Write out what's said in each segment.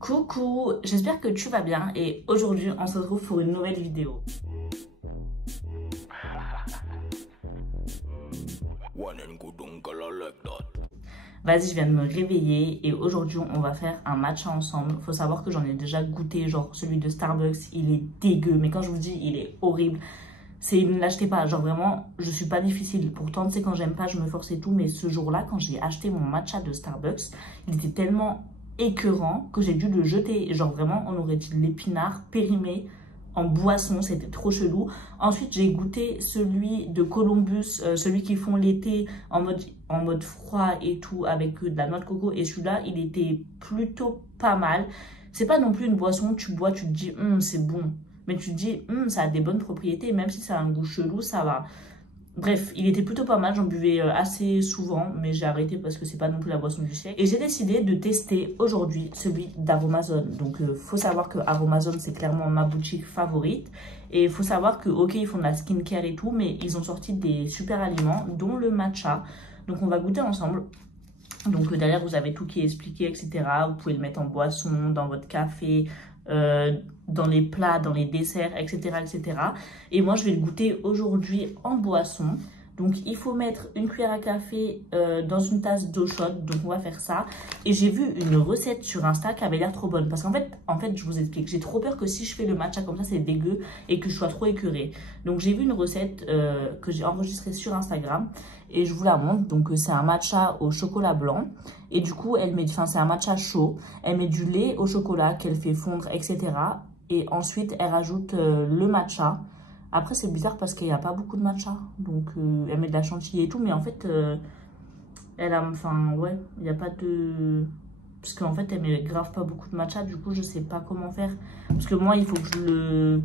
Coucou, j'espère que tu vas bien et aujourd'hui on se retrouve pour une nouvelle vidéo. Vas-y, je viens de me réveiller et aujourd'hui on va faire un matcha ensemble. Faut savoir que j'en ai déjà goûté, genre celui de Starbucks, il est dégueu. Mais quand je vous dis il est horrible, ne l'achetez pas. Genre vraiment, je suis pas difficile. Pourtant, tu sais, quand j'aime pas, je me force et tout. Mais ce jour-là, quand j'ai acheté mon matcha de Starbucks, il était tellement écœurant que j'ai dû le jeter. Genre vraiment, on aurait dit de l'épinard périmé en boisson, c'était trop chelou. Ensuite, j'ai goûté celui de Columbus, celui qu'ils font l'été en mode froid et tout, avec de la noix de coco. Et celui-là, il était plutôt pas mal. C'est pas non plus une boisson, tu bois, tu te dis, c'est bon. Mais tu te dis, ça a des bonnes propriétés, même si ça a un goût chelou, ça va. Bref, il était plutôt pas mal, j'en buvais assez souvent, mais j'ai arrêté parce que c'est pas non plus la boisson du siècle. Et j'ai décidé de tester aujourd'hui celui d'Aromazone. Donc, faut savoir que Aromazone, c'est clairement ma boutique favorite. Et il faut savoir que, ok, ils font de la skincare et tout, mais ils ont sorti des super aliments, dont le matcha. Donc, on va goûter ensemble. Donc, derrière, vous avez tout qui est expliqué, etc. Vous pouvez le mettre en boisson, dans votre café, dans les plats, dans les desserts, etc., etc. Et moi, je vais le goûter aujourd'hui en boisson. Donc, il faut mettre une cuillère à café dans une tasse d'eau chaude. Donc, on va faire ça. Et j'ai vu une recette sur Insta qui avait l'air trop bonne. Parce qu'en fait, je vous explique. J'ai trop peur que si je fais le matcha comme ça, c'est dégueu et que je sois trop écœurée. Donc, j'ai vu une recette que j'ai enregistrée sur Instagram. Et je vous la montre. Donc, c'est un matcha au chocolat blanc. Et du coup, c'est un matcha chaud. Elle met du lait au chocolat qu'elle fait fondre, etc. Et ensuite, elle rajoute le matcha. Après, c'est bizarre parce qu'il n'y a pas beaucoup de matcha. Donc, elle met de la chantilly et tout. Mais en fait, il n'y a pas de... Parce qu'en fait, elle met grave pas beaucoup de matcha. Du coup, je sais pas comment faire. Parce que moi, il faut que je le...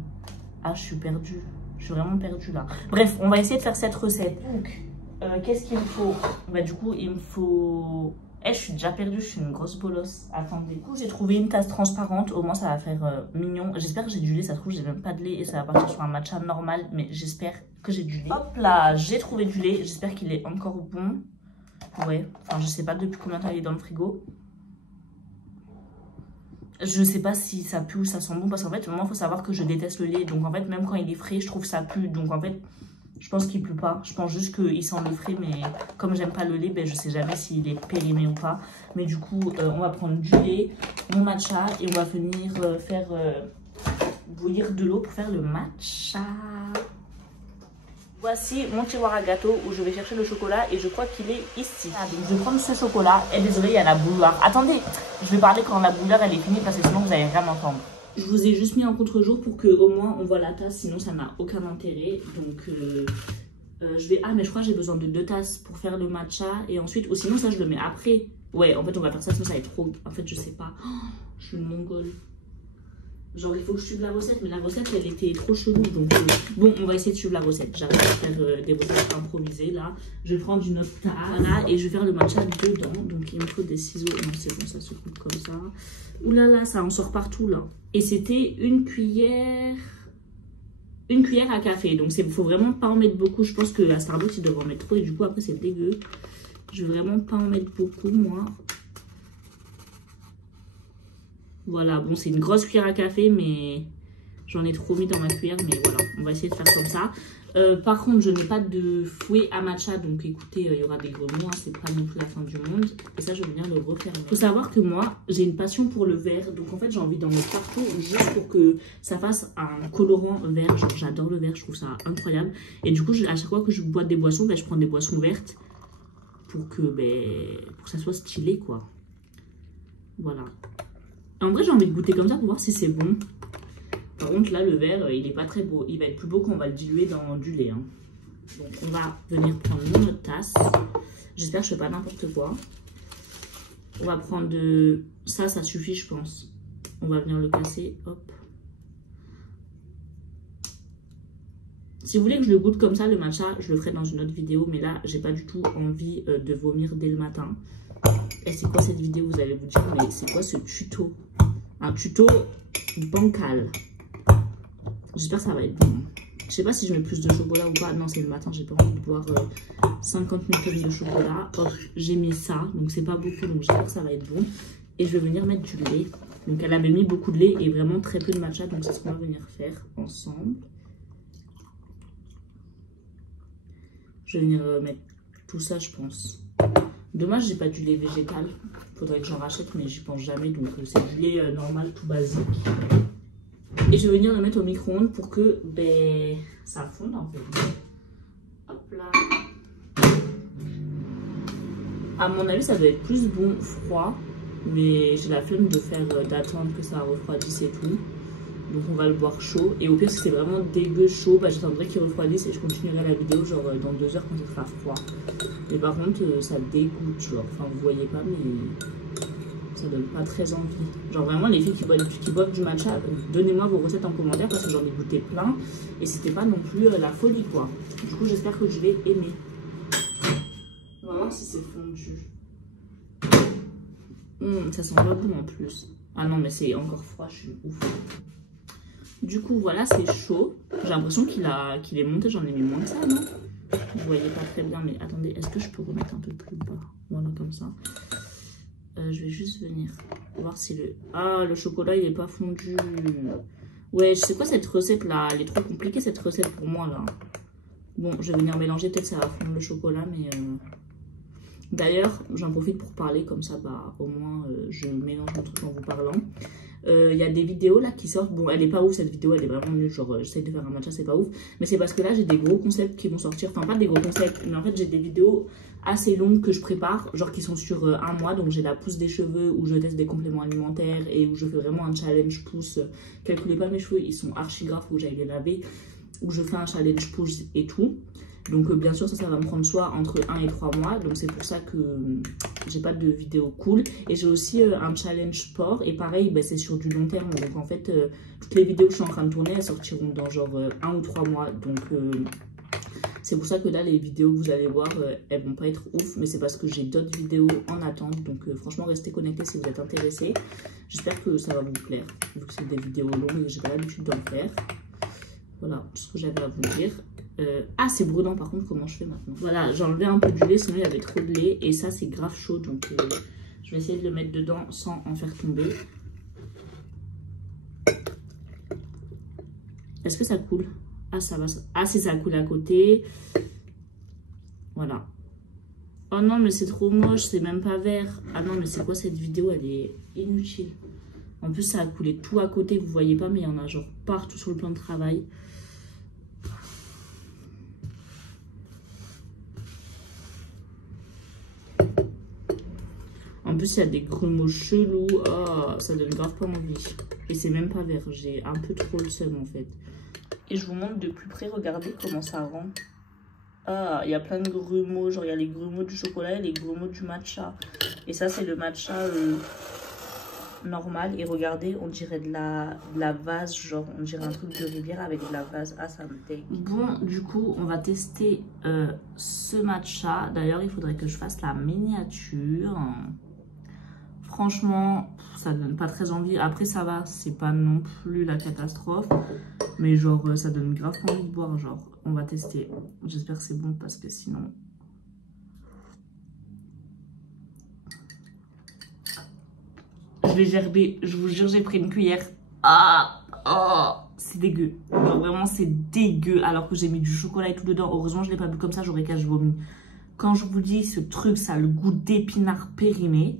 Ah, je suis perdue. Je suis vraiment perdue là. Bref, on va essayer de faire cette recette. Donc, qu'est-ce qu'il me faut? Bah, du coup, il me faut... je suis déjà perdue, je suis une grosse bolosse. Attendez. Du coup, j'ai trouvé une tasse transparente. Au moins, ça va faire mignon. J'espère que j'ai du lait. Ça se trouve, j'ai même pas de lait et ça va partir sur un matcha normal. Mais j'espère que j'ai du lait. Hop là, j'ai trouvé du lait. J'espère qu'il est encore bon. Ouais, enfin, je sais pas depuis combien de temps il est dans le frigo. Je sais pas si ça pue ou ça sent bon. Parce qu'en fait, moi, il faut savoir que je déteste le lait. Donc, en fait, même quand il est frais, je trouve ça pue. Donc, en fait... Je pense qu'il pleut pas. Je pense juste qu'il sent le frais. Mais comme j'aime pas le lait, ben, je sais jamais s'il est périmé ou pas. Mais du coup, on va prendre du lait, mon matcha. Et on va venir faire bouillir de l'eau pour faire le matcha. Voici mon tiroir à gâteau où je vais chercher le chocolat. Et je crois qu'il est ici. Ah, donc je vais prendre ce chocolat. Et désolé, il y a la bouilloire. Attendez, je vais parler quand la bouilloire elle est finie. Parce que sinon vous n'allez rien entendre. Je vous ai juste mis en contre-jour pour que au moins on voit la tasse, sinon ça n'a aucun intérêt. Donc je vais... Ah mais je crois que j'ai besoin de 2 tasses pour faire le matcha. Et ensuite, ou sinon ça je le mets après. Ouais, en fait on va faire ça, sinon ça va être trop... En fait je sais pas. Oh, je suis une mongole. Genre il faut que je suive la recette, mais la recette elle était trop chelou. Donc bon, on va essayer de suivre la recette. J'arrive à faire des recettes improvisées là. Je vais prendre une autre tasse. Voilà, et je vais faire le matcha dedans. Donc il me faut des ciseaux. Non c'est bon, ça se coupe comme ça. Ouh là là, ça en sort partout là. Et c'était une cuillère à café. Donc il faut vraiment pas en mettre beaucoup. Je pense que à Starbucks ils devraient en mettre trop et du coup après c'est dégueu. Je vais vraiment pas en mettre beaucoup moi. Voilà, bon c'est une grosse cuillère à café mais j'en ai trop mis dans ma cuillère. Mais voilà, on va essayer de faire comme ça. Par contre, je n'ai pas de fouet à matcha, donc écoutez, il y aura des grenouilles, hein, c'est pas non plus la fin du monde. Et ça, je vais venir le refermer. Il faut savoir que moi, j'ai une passion pour le vert, donc en fait, j'ai envie d'en mettre partout juste pour que ça fasse un colorant vert. Genre, j'adore le vert, je trouve ça incroyable. Et du coup, à chaque fois que je bois des boissons, je prends des boissons vertes pour que ça soit stylé, quoi. Voilà. En vrai, j'ai envie de goûter comme ça pour voir si c'est bon. Par contre, là, le verre, il n'est pas très beau. Il va être plus beau quand on va le diluer dans du lait. Hein. Donc, on va venir prendre notre tasse. J'espère que je ne fais pas n'importe quoi. On va prendre de... Ça suffit, je pense. On va venir le casser. Hop. Si vous voulez que je le goûte comme ça, le matcha, je le ferai dans une autre vidéo. Mais là, j'ai pas du tout envie de vomir dès le matin. Et c'est quoi cette vidéo? Vous allez vous dire, mais c'est quoi ce tuto? Un tuto bancal. J'espère que ça va être bon. Je sais pas si je mets plus de chocolat ou pas. Non, c'est le matin, j'ai pas envie de boire 50 ml de chocolat. Or, j'ai mis ça, donc c'est pas beaucoup, donc j'espère que ça va être bon. Et je vais venir mettre du lait. Donc elle avait mis beaucoup de lait et vraiment très peu de matcha. Donc c'est ce qu'on va venir faire ensemble. Je vais venir mettre tout ça, je pense. Dommage, j'ai pas du lait végétal. Faudrait que j'en rachète, mais j'y pense jamais. Donc c'est du lait normal, tout basique. Et je vais venir le mettre au micro-ondes pour que ben, ça fonde en fait. Hop là. À mon avis, ça doit être plus bon froid. Mais j'ai la flemme de faire d'attendre que ça refroidisse et tout. Donc on va le boire chaud. Et au pire, si c'est vraiment dégueu chaud, bah, j'attendrai qu'il refroidisse et je continuerai la vidéo genre dans 2 heures quand il sera froid. Mais par contre, ça dégoûte, genre. Enfin, vous voyez pas, mais ça donne pas très envie. Genre vraiment, les filles qui boivent du matcha, donnez-moi vos recettes en commentaire parce que j'en ai goûté plein. Et c'était pas non plus la folie, quoi. Du coup, j'espère que je vais aimer. On va voir si c'est fondu. Ça sent pas bon en plus. Ah non, mais c'est encore froid, je suis ouf. Du coup, voilà, c'est chaud. J'ai l'impression qu'il est monté, j'en ai mis moins que ça, non? Vous voyez pas très bien, mais attendez, est-ce que je peux remettre un peu plus bas? Voilà, comme ça. Je vais juste venir voir si le... Ah, le chocolat, il est pas fondu. Ouais, je sais quoi cette recette, là? Elle est trop compliquée, cette recette, pour moi, là. Bon, je vais venir mélanger, peut-être ça va fondre le chocolat, mais... D'ailleurs, j'en profite pour parler, comme ça, bah, au moins, je mélange le truc en vous parlant. Il y a des vidéos là qui sortent. Bon, elle est pas ouf cette vidéo, elle est vraiment nulle. Genre, j'essaie de faire un matcha, c'est pas ouf. Mais c'est parce que là, j'ai des gros concepts qui vont sortir. Enfin, pas des gros concepts, mais en fait, j'ai des vidéos assez longues que je prépare. Genre, qui sont sur un mois. Donc, j'ai la pousse des cheveux où je teste des compléments alimentaires et où je fais vraiment un challenge pousse. Calculez pas mes cheveux, ils sont archi gras, faut que j'aille les laver. Où je fais un challenge pousse et tout. Donc bien sûr ça va me prendre soit entre 1 et 3 mois. Donc c'est pour ça que j'ai pas de vidéo cool. Et j'ai aussi un challenge sport. Et pareil bah, c'est sur du long terme. Donc en fait toutes les vidéos que je suis en train de tourner elles sortiront dans genre 1 ou 3 mois. Donc c'est pour ça que là les vidéos que vous allez voir elles vont pas être ouf. Mais c'est parce que j'ai d'autres vidéos en attente. Donc franchement restez connectés si vous êtes intéressés. J'espère que ça va vous plaire. Vu que c'est des vidéos longues et j'ai pas l'habitude d'en faire. Voilà tout ce que j'avais à vous dire. Ah c'est brûlant par contre, comment je fais maintenant? Voilà, j'ai enlevé un peu du lait, sinon il y avait trop de lait. Et ça c'est grave chaud, donc je vais essayer de le mettre dedans sans en faire tomber. Est-ce que ça coule? Ah ça va, ah si ça coule à côté. Voilà. Oh non mais c'est trop moche, c'est même pas vert. Ah non mais c'est quoi cette vidéo? Elle est inutile. En plus ça a coulé tout à côté, vous voyez pas, mais il y en a genre partout sur le plan de travail. En plus, il y a des grumeaux chelous. Oh, ça donne grave pas envie. Et c'est même pas vert. J'ai un peu trop le seum en fait. Et je vous montre de plus près. Regardez comment ça rend. Ah, il y a plein de grumeaux. Genre, il y a les grumeaux du chocolat et les grumeaux du matcha. Et ça, c'est le matcha normal. Et regardez, on dirait de la vase. Genre, on dirait un truc de rivière avec de la vase. Ah, ça me dégue. Bon, du coup, on va tester ce matcha. D'ailleurs, il faudrait que je fasse la miniature. Franchement, ça donne pas très envie. Après, ça va, c'est pas non plus la catastrophe. Mais genre, ça donne grave envie de boire. Genre, on va tester. J'espère que c'est bon parce que sinon... Je vais gerber. Je vous jure, j'ai pris une cuillère. Ah, oh, c'est dégueu. Genre, vraiment, c'est dégueu. Alors que j'ai mis du chocolat et tout dedans. Heureusement, je l'ai pas bu comme ça, j'aurais qu'à je vomis. Quand je vous dis, ce truc, ça a le goût d'épinard périmé.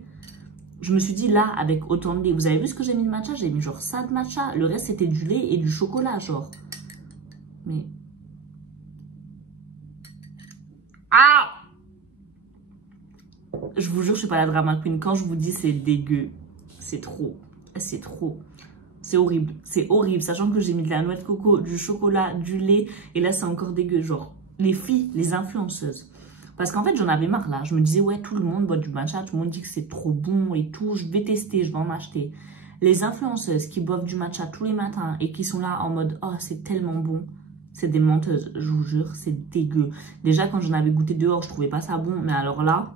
Je me suis dit là, avec autant de lait, vous avez vu ce que j'ai mis de matcha? J'ai mis genre ça de matcha. Le reste, c'était du lait et du chocolat, genre. Mais... Ah! Je vous jure, je suis pas la drama queen. Quand je vous dis c'est dégueu, c'est trop. C'est trop. C'est horrible. C'est horrible. Sachant que j'ai mis de la noix de coco, du chocolat, du lait. Et là, c'est encore dégueu. Genre, les filles, les influenceuses. Parce qu'en fait, j'en avais marre là. Je me disais, ouais, tout le monde boit du matcha, tout le monde dit que c'est trop bon et tout. Je vais tester, je vais en acheter. Les influenceuses qui boivent du matcha tous les matins et qui sont là en mode, oh, c'est tellement bon. C'est des menteuses, je vous jure, c'est dégueu. Déjà, quand j'en avais goûté dehors, je trouvais pas ça bon. Mais alors là,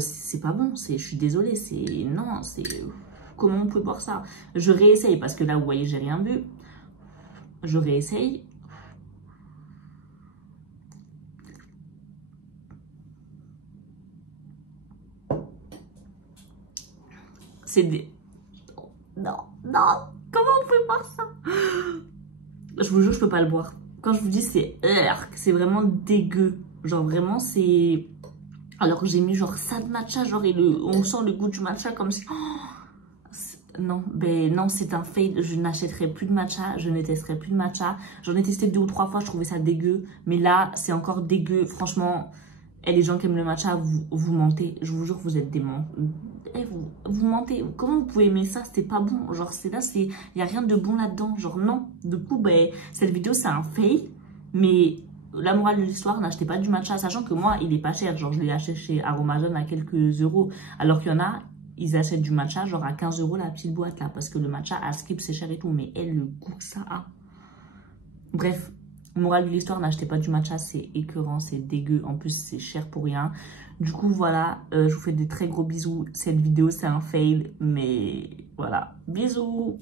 c'est pas bon. Je suis désolée, c'est... Non, c'est... Comment on peut boire ça? Je réessaye parce que là, vous voyez, j'ai rien bu. Je réessaye. C'est Non, non, comment on peut boire ça? Je vous jure, je peux pas le boire. Quand je vous dis c'est vraiment dégueu. Genre vraiment c'est... Alors j'ai mis genre ça de matcha, genre et on sent le goût du matcha comme si... Non, ben non, c'est un fail. Je n'achèterai plus de matcha, je ne testerai plus de matcha. J'en ai testé 2 ou 3 fois, je trouvais ça dégueu. Mais là, c'est encore dégueu. Franchement, et les gens qui aiment le matcha, vous mentez. Je vous jure, vous êtes des menteurs. Vous mentez. Comment vous pouvez aimer ça? C'était pas bon. Genre, c'est là, il n'y a rien de bon là-dedans. Genre, non. Du coup, ben, cette vidéo, c'est un fail. Mais la morale de l'histoire, n'achetez pas du matcha. Sachant que moi, il est pas cher. Genre, je l'ai acheté chez Aromazone à quelques euros. Alors qu'il y en a... Ils achètent du matcha genre à 15 € la petite boîte là. Parce que le matcha à Skip c'est cher et tout. Mais elle, le goût que ça a. Bref, morale de l'histoire, n'achetez pas du matcha. C'est écœurant, c'est dégueu. En plus, c'est cher pour rien. Du coup, voilà. Je vous fais des très gros bisous. Cette vidéo, c'est un fail. Mais voilà. Bisous.